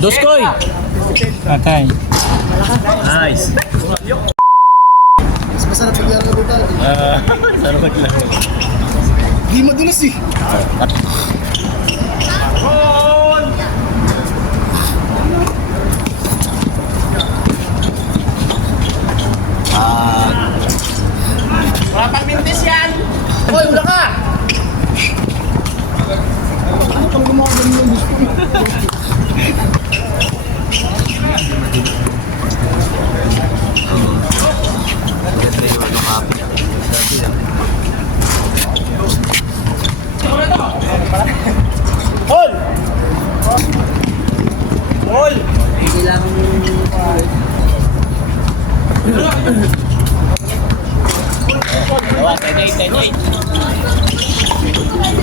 Doskoy! Patay. Nice. Mas masarap paglaro dito. Sarap lang. Di madulas eh. Wala pang mintis yan. Hoy, wala ka! Ano pang gumawa ganun yung gusto mo? Hol! Hol! Dalawa, 10-8.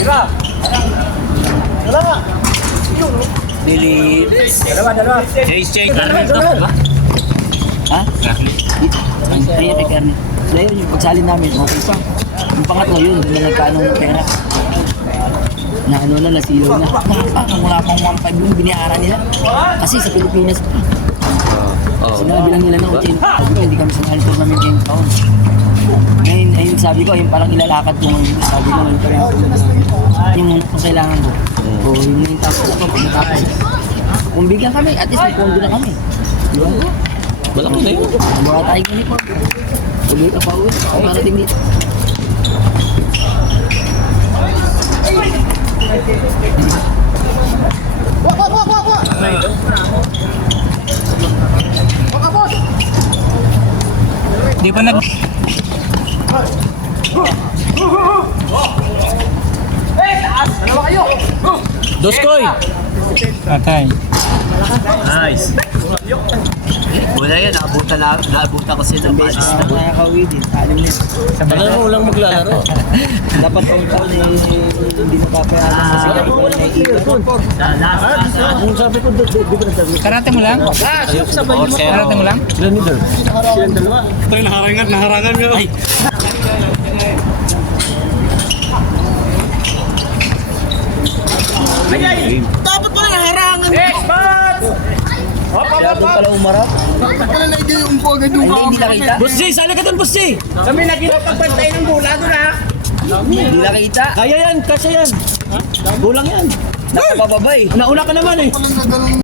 Dalawa. Dalawa. Bilis. Dalawa. Change. Ha? Kaya kay Kerny. So yun, yung pagsalin namin, okay pa. Yung pangatlo yun, doon na nagkaano ng pera. Na ano na, nasilaw na. Wala pang 1.5 yung biniyaran nila. Kasi sa Pilipinas, sinabi lang nila na 80. Hindi kami sanahal tournament yung taon. Ngayon, ayun sabi ko, yung parang ilalakad ko ngayon. Sabi ko, ano parang yung muna kung kailangan ko. O yung main task ko, pag natapos. Kung bigyan kami, at least may pondo na kami. Di ba? Malaki na yun. Mga tayong uniform. Tuloy ka pa uwi. Ako marating dito. Di pa nag... Dalawa kayo! Doskoy! Patay. Nice. Wala yan, naabutan ko sila. Beses na nakakauwi din. Alam niya. Ano mo lang maglalaro? Dapat ang taon eh, hindi mapapayaran sa sila. Ang sabi ko, di ba nagsabi? Karate mo lang? Karate mo lang? Silang dalawa. Ito yung naharangan nyo. Ay. Dapat pala naharangan! Kaya doon pala umarap. Dapat pala naigay yung umpo agad yung Hindi nakita. Boss J, sali ka dun, Boss J! Kami nagpagpantay ng bola doon, ha? Hindi nakita. Kaya yan, kasya yan. Bulang yan. Nakapababa eh. Nauna ka naman eh. Walang nagalang